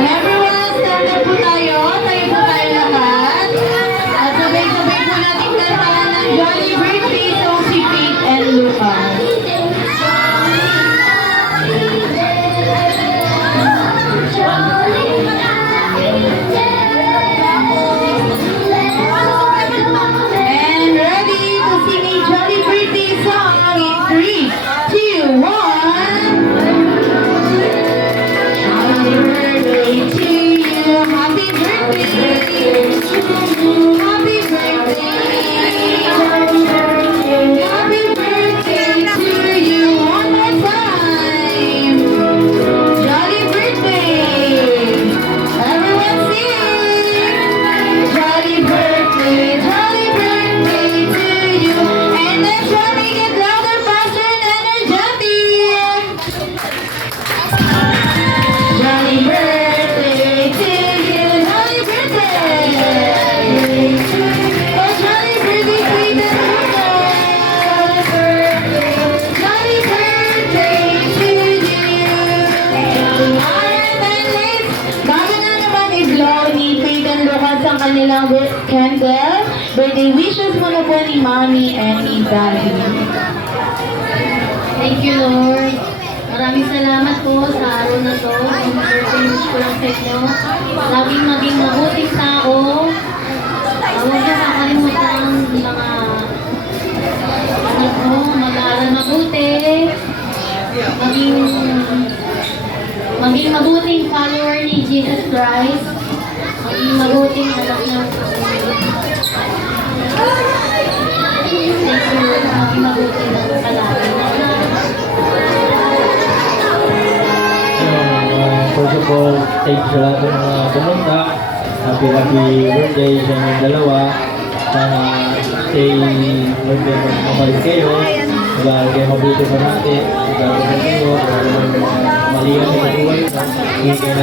Everyone, stand up po tayo. Tayo po tayo lahat. At sabay-sabay po natin kantahan ng Jolly Birthday song si Faith and Lucas. And ready to sing a Jolly Birthday song in 3, 2, 1. Happy birthday to you. Happy birthday. Happy birthday. Happy birthday to you. One more time. Jolly birthday. Everyone sing. Jolly birthday to you. And then try to get louder, faster, and energetic. Jolly birthday to you. Jolly birthday. Oh, jolly birthday, sweet and Jolly birthday to you. Alright, then next, bago na naman i-blow ni Faith and Lucas ang kanilang candle, birthday wishes muna po ni Mommy and ni Daddy. Thank you, Lord. Maraming salamat po sa araw na to. Ang birthday wish ko lang sa inyo. Laging maging mabuting tao. Huwag niyo kakalimutan ang mga anak mo. Mag-aaral mabuti. Maging mabuting follower ni Jesus Christ. Maging mabuting anak ng Thank you, Lord. Maging mabuting anak palagi. First of all, thank you sa lahat ng mga pumunta. Happy birthday sa inyong dalawa. Sana stay birthday mabalik kayo. Mag-aaral kayo mabuti pa natin. Mag-aaral kayo. Malihan sa buhay.